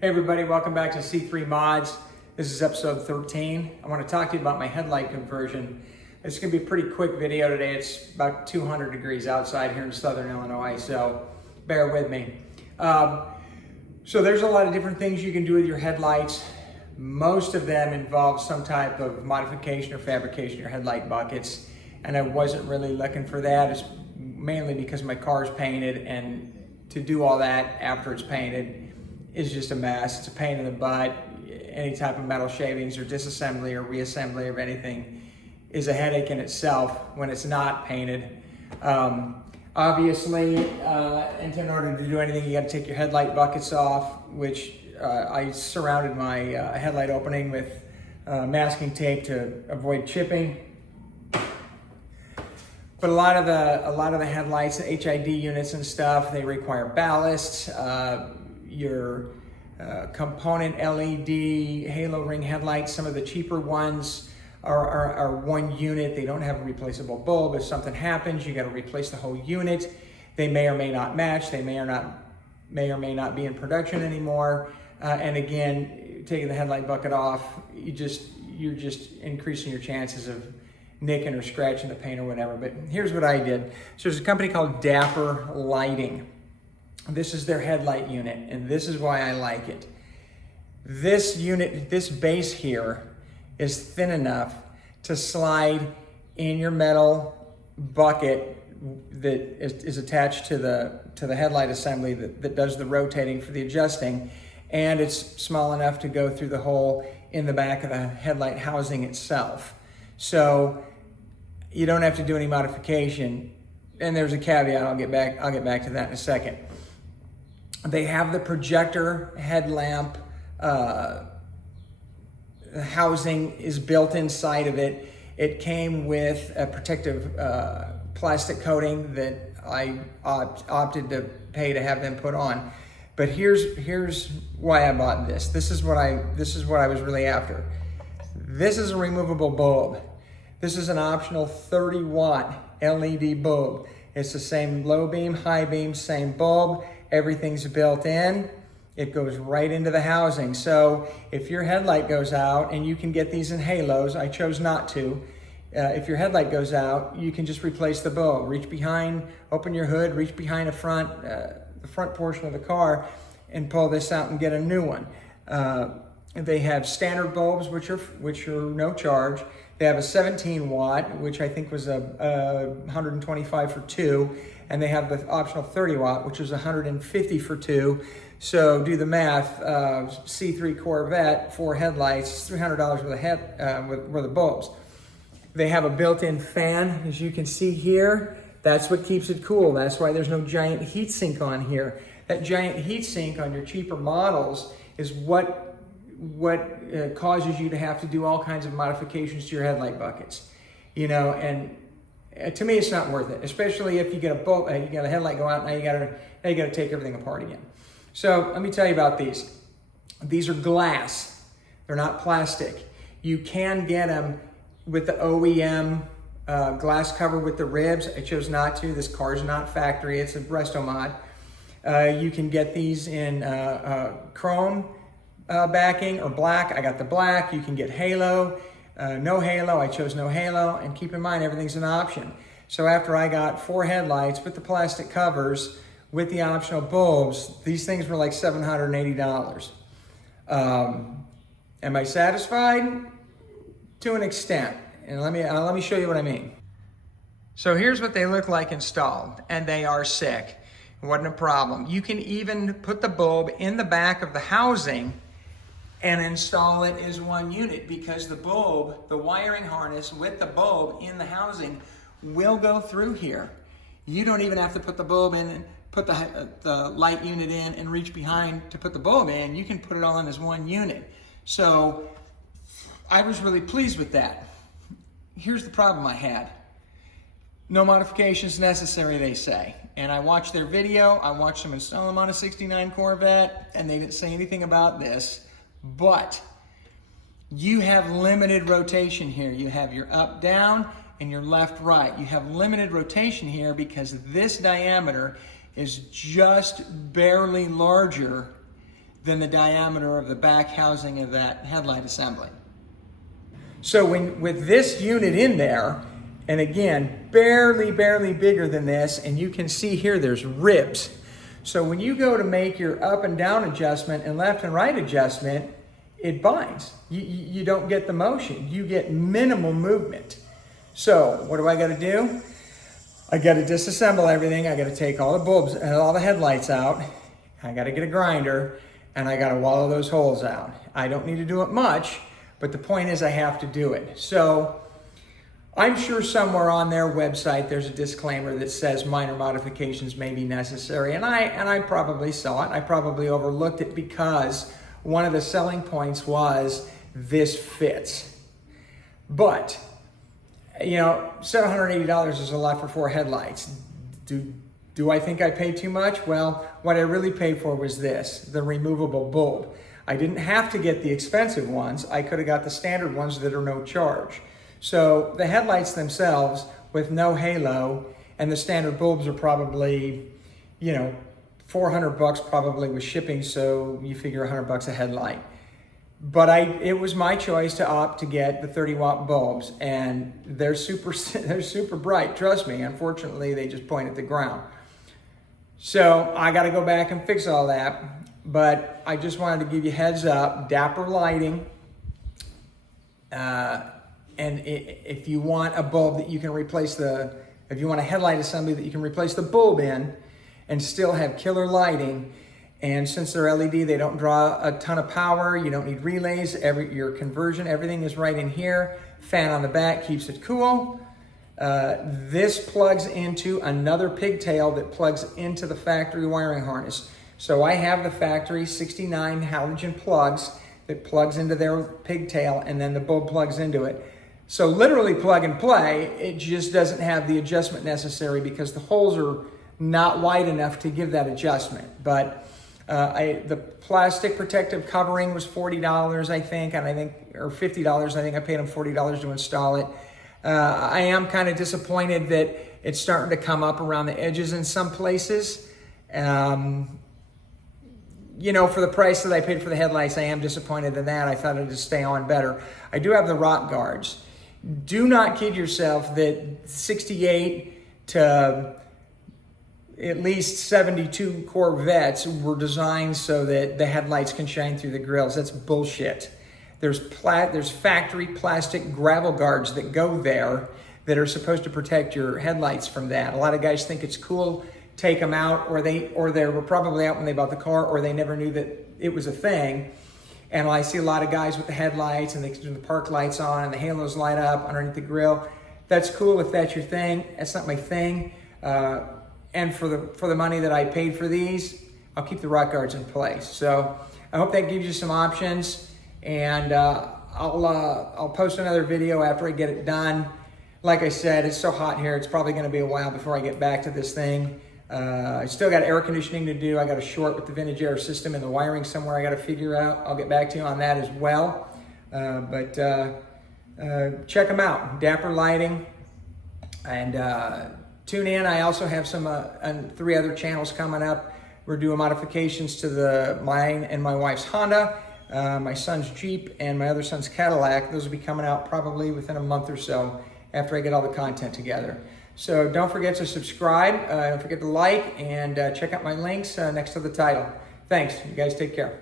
Hey everybody, welcome back to C3 Mods. This is episode 13. I want to talk to you about my headlight conversion. It's going to be a pretty quick video today. It's about 200 degrees outside here in Southern Illinois, so bear with me. So there's a lot of different things you can do with your headlights. Most of them involve some type of modification or fabrication of your headlight buckets, and I wasn't really looking for that. It's mainly because my car's painted, and to do all that after it's painted is just a mess. It's a pain in the butt. Any type of metal shavings or disassembly or reassembly of anything is a headache in itself when it's not painted. Obviously, and in order to do anything, you got to take your headlight buckets off, which I surrounded my headlight opening with masking tape to avoid chipping. But a lot of the headlights, the HID units and stuff, they require ballasts. Your component LED halo ring headlights, some of the cheaper ones are one unit. They don't have a replaceable bulb. If something happens, you got to replace the whole unit. They may or may not match. They may or may not be in production anymore. And again, taking the headlight bucket off, you're just increasing your chances of nicking or scratching the paint or whatever. But here's what I did. So there's a company called Dapper Lighting. This is their headlight unit, and this is why I like it. This unit, this base here, is thin enough to slide in your metal bucket that is attached to the headlight assembly that does the rotating for the adjusting, and it's small enough to go through the hole in the back of the headlight housing itself. So you don't have to do any modification. And there's a caveat. I'll get back to that in a second. They have the projector headlamp housing is built inside of it. It came with a protective plastic coating that I opted to pay to have them put on. But here's why I bought this. This is what I was really after. This is a removable bulb. This is an optional 30-watt LED bulb. It's the same low beam, high beam, same bulb. Everything's built in. It goes right into the housing. So if your headlight goes out, and you can get these in halos, I chose not to. If your headlight goes out, you can just replace the bulb. Reach behind, open your hood, reach behind the front portion of the car, and pull this out and get a new one. They have standard bulbs, which are no charge. They have a 17-watt, which I think was a 125 for two, and they have the optional 30-watt, which is 150 for two. So do the math. C3 Corvette, 4 headlights, $300 worth of bulbs. They have a built-in fan, as you can see here. That's what keeps it cool. That's why there's no giant heat sink on here. That giant heat sink on your cheaper models is what causes you to have to do all kinds of modifications to your headlight buckets, and to me it's not worth it, especially if you get a headlight go out, now you got to take everything apart again. So let me tell you about these. These are glass. They're not plastic. You can get them with the OEM glass cover with the ribs. I chose not to. This car's not factory. It's a resto mod. You can get these in chrome backing or black. I got the black. You can get halo, no halo. I chose no halo, and keep in mind everything's an option. So after I got 4 headlights with the plastic covers with the optional bulbs, these things were like $780. Am I satisfied? To an extent, and let me show you what I mean. So here's what they look like installed, and they are sick. It wasn't a problem. You can even put the bulb in the back of the housing and install it as one unit, because the bulb, the wiring harness with the bulb in the housing will go through here. You don't even have to put the bulb in, put the light unit in, and reach behind to put the bulb in. You can put it all in as one unit. So I was really pleased with that. Here's the problem I had. No modifications necessary, they say. And I watched their video. I watched them install them on a 69 Corvette, and they didn't say anything about this. But you have limited rotation here. You have your up, down, and your left, right. You have limited rotation here because this diameter is just barely larger than the diameter of the back housing of that headlight assembly. So with this unit in there, and again, barely bigger than this, and you can see here there's ribs. So when you go to make your up and down adjustment and left and right adjustment, it binds. You don't get the motion. You get minimal movement. So what do I got to do? I got to disassemble everything. I got to take all the bulbs and all the headlights out. I got to get a grinder, and I got to wallow those holes out. I don't need to do it much, but the point is I have to do it. So I'm sure somewhere on their website there's a disclaimer that says minor modifications may be necessary, and I probably saw it. I probably overlooked it because one of the selling points was this fits. But, you know, $780 is a lot for 4 headlights. Do I think I paid too much? Well, what I really paid for was this, the removable bulb. I didn't have to get the expensive ones. I could have got the standard ones that are no charge. So the headlights themselves with no halo and the standard bulbs are probably, you know, $400 probably with shipping, so you figure $100 a headlight. But it was my choice to opt to get the 30-watt bulbs, and they're super bright, trust me. Unfortunately, they just point at the ground. So I got to go back and fix all that, but I just wanted to give you a heads up. Dapper Lighting, and if you want a bulb that you can replace if you want a headlight assembly that you can replace the bulb in and still have killer lighting, and since they're LED, they don't draw a ton of power, you don't need relays, your conversion, everything is right in here. Fan on the back keeps it cool. This plugs into another pigtail that plugs into the factory wiring harness. So I have the factory 69 halogen plugs that plugs into their pigtail, and then the bulb plugs into it. So literally plug and play, it just doesn't have the adjustment necessary because the holes are not wide enough to give that adjustment. But the plastic protective covering was $40, I think, and or $50. I think I paid them $40 to install it. I am kind of disappointed that it's starting to come up around the edges in some places. You know, for the price that I paid for the headlights, I am disappointed in that. I thought it would stay on better. I do have the rock guards. Do not kid yourself that 68 to at least 72 Corvettes were designed so that the headlights can shine through the grills. That's bullshit. There's factory plastic gravel guards that go there that are supposed to protect your headlights from that. A lot of guys think it's cool, take them out, or they were probably out when they bought the car, or they never knew that it was a thing. And I see a lot of guys with the headlights and they turn the park lights on and the halos light up underneath the grill. That's cool if that's your thing. That's not my thing. And for the money that I paid for these, I'll keep the rock guards in place. So I hope that gives you some options. And I'll post another video after I get it done. Like I said, it's so hot here. It's probably going to be a while before I get back to this thing. I still got air conditioning to do. I got a short with the vintage air system and the wiring somewhere I got to figure out. I'll get back to you on that as well. But check them out, Dapper Lighting. And tune in. I also have some 3 other channels coming up. We're doing modifications to mine and my wife's Honda, my son's Jeep, and my other son's Cadillac. Those will be coming out probably within a month or so after I get all the content together. So don't forget to subscribe, don't forget to like, and check out my links next to the title. Thanks, you guys take care.